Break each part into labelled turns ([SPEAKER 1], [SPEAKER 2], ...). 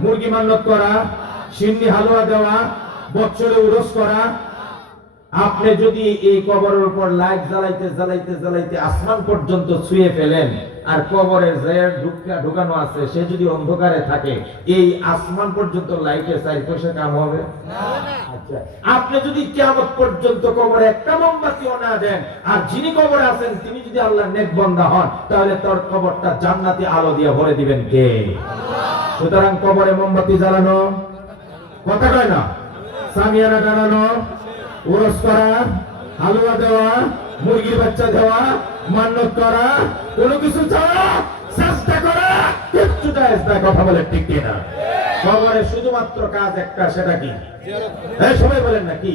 [SPEAKER 1] মুরগি মান্নত করা সিন্নি হালুয়া দেওয়া বছরে উরস করা। আপনি যদি এই কবরের উপর লাইট জ্বালাইতে জ্বালাইতে জ্বালাইতে আসমান পর্যন্ত ছুঁয়ে ফেলেন আর কবরের যে ঢুকা ঢুকানো আছে সে যদি অন্ধকারে থাকে এই আসমান পর্যন্ত লাইটে চাই পয়সা কাম হবে? আচ্ছা। আপনি যদি কিয়ামত পর্যন্ত কবরে একটা মোমবাতিও না দেন আর যিনি কবরে আছেন তিনি যদি আল্লাহ নেক বন্দা হন তাহলে তোর কবরটা জান্নাতি আলো দিয়ে ভরে দিবেন কে? সুতরাং কবরে মোমবাতি জ্বালানো। কথা কয় না? সামিয়ানা টানানো। উরস করা, হালুয়া দেওয়া, মুরগির বাচ্চা দেওয়া মান্যত করা, কোনো কিছু ছাড়া চেষ্টা করা কিচ্ছু না কথা বলে ঠিক কিনা। কবরে শুধুমাত্র কাজ একটা, সেটা কি? হ্যাঁ সবাই বলেন না, কি?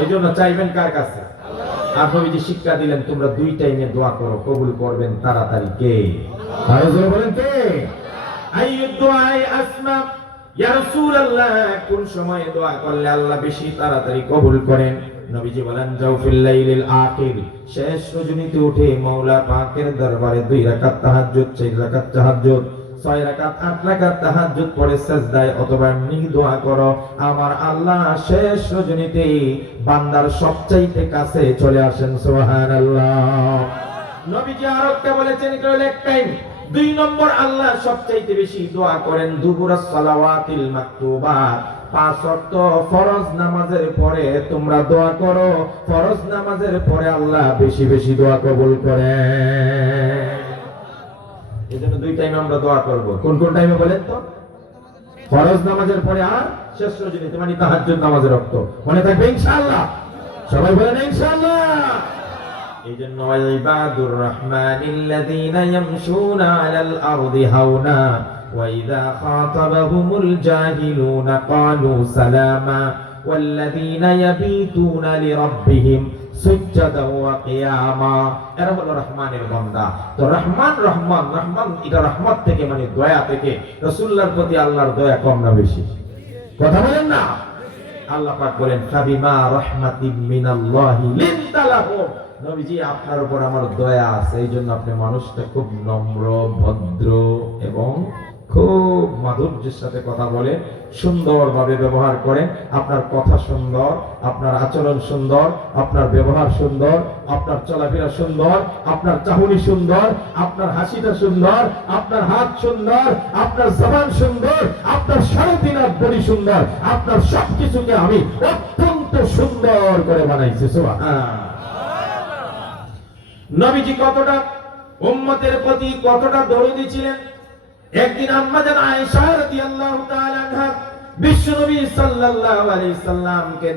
[SPEAKER 1] এই জন্য চাইবেন কার কাছে? আর নবীজি শিক্ষা দিলেন, তোমরা দুই টাইমে দোয়া করো, কবুল করবেন তাড়াতাড়ি কে? বলেন কে? কোন সময়ে দোয়া করলে আল্লাহ বেশি তাড়াতাড়ি কবুল করেন? নবীজি বলেন, যাও শেষ উঠে মাওলা পাকের দরবারে দুই রাকাত তাহাজ্জুদ রাকাত তাহাজ্জুদ, ছয় রাকাত, আট রাকাত তাহাজ্জুদ অথবা এমনি দোয়া করো। আমার আল্লাহ শেষ রজনীতে বান্দার সবচাইতে কাছে চলে আসেন, সুবহানাল্লাহ। নবীজি আরও একটা বলেছেন দুই নম্বর আল্লাহ সবচাইতে বেশি দোয়া করেন দুপুরা সালাওয়াতিল পাঁচ ফরজ নামাজের পরে তোমরা দোয়া করো, ফরজ নামাজের পরে আল্লাহ বেশি বেশি দোয়া কবুল করে এই জন্য দুই টাইমে আমরা দোয়া করব। কোন কোন টাইমে বলেন তো? ফরজ নামাজের পরে আর শেষ রজনীতে মানে তাহাজ্জুদ নামাজের রক্ত মনে থাকবে ইনশাআল্লাহ? সবাই বলেন ইনশাআল্লাহ। এই জন্য ইবাদুর রহমানিল্লাযীনা ইয়ামশুনা আলাল আরদি হাওনা وإذا خاطبهم الجاهلون قالوا سلاما والذين يبيتون لربهم সুজ্জাদা ওয়া কিয়ামা এরা হলো রহমানের বান্দা তো রহমান রহমান রহমান এটা রহমত থেকে মানে দয়া থেকে রাসূলুল্লাহর প্রতি আল্লাহর দয়া কম না বেশি কথা বলেন না আল্লাহ পাক বলেন, ফাবিমা রাহমাতিম মিনাল্লাহি লিনতালাহু নবীজি, আপনার উপর আমার দয়া আছে এই জন্য আপনি মানুষটা খুব নম্র, ভদ্র এবং খুব মাধুর্যের সাথে কথা বলে, সুন্দরভাবে ব্যবহার করেন আপনার কথা সুন্দর, আপনার আচরণ সুন্দর, আপনার ব্যবহার সুন্দর, আপনার চলাফেরা সুন্দর, আপনার চাহনি সুন্দর, আপনার হাসিটা সুন্দর, আপনার হাত সুন্দর, আপনার জবান সুন্দর, আপনার তিন হাত বডি সুন্দর, আপনার সবকিছুকে আমি অত্যন্ত সুন্দর করে বানাইছি সুবহান নবীজি কতটা, উম্মতের প্রতি কতটা দরদি ছিলেন? একদিন আম্মা আয়সার রাদিয়াল্লাহু তাআলা আনহা বিশ্বনবী সাল্লাল্লাহু আলাইহি সাল্লামকে